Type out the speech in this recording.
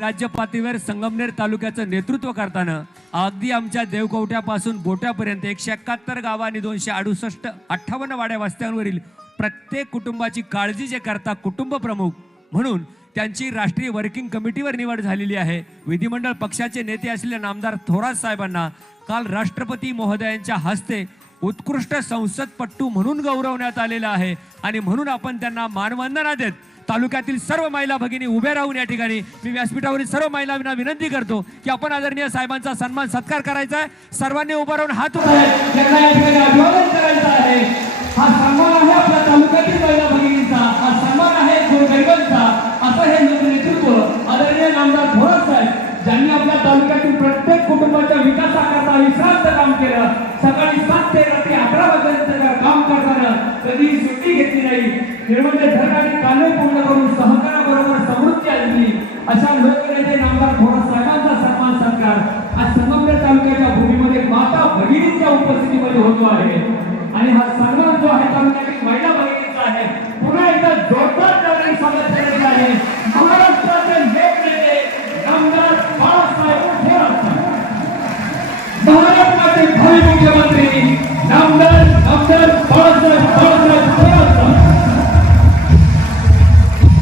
राज्य पातळीवर संगमनेर तालुक्याचं नेतृत्व करताना अगदी आमच्या देवकवट्यापासून बोट्यापर्यंत एकशे एकाहत्तर गाव आणि दोनशे अडुसष्ट अठ्ठावन्न वाड्या वस्त्यांवरील प्रत्येक कुटुंबाची काळजी जे करता कुटुंब प्रमुख म्हणून त्यांची राष्ट्रीय वर्किंग कमिटीवर निवड झालेली आहे. विधिमंडळ पक्षाचे नेते असलेले नामदार थोरात साहेबांना काल राष्ट्रपती महोदयांच्या हस्ते उत्कृष्ट संसदपट्टू म्हणून गौरवण्यात आलेला आहे आणि म्हणून आपण त्यांना मानवंदना देत तालुक्यातील सर्व महिला भगिनी उभे राहून या ठिकाणी मी व्यासपीठावरील सर्व महिलांना विनंती करतो की आपण आदरणीय साहेबांचा सन्मान सत्कार करायचा आहे. सर्वांनी उभं राहून हात उठावे. अभिवादन करायचं आहे. हा सन्मान आहे आपल्या तालुक्यातील महिला भगिनींचा. हा सन्मान आहे असं हे नेतृत्व आदरणीय साहेब ज्यांनी आपल्या तालुक्यातील प्रत्येक कुटुंबाच्या विकासाकरता विश्रांत काम केलं. सकाळी सात ते रात्री अकरा वाजेपर्यंत काम करताना कधी सुट्टी घेतली नाही. निर्बंध धरण कामे पूर्ण करून सहकाराबरोबर समृद्धी आणली. अशा लोकनेते नामदार थोडा सगळ्यांचा सन्मान सत्कार आज संगमनेर तालुक्याच्या भूमीमध्ये माता भगिनीच्या उपस्थितीमध्ये होतो आहे. आणि हा सन्मान जो आहे तालुक्यातील महिला भगिनीचा आहे. पुन्हा एकदा जोरदार त्यावेळी स्वागत आहे. महाराष्ट्राचे लोकनेते नामदार बाळासाहेब महाराष्ट्राचे भावी मुख्यमंत्री नामदार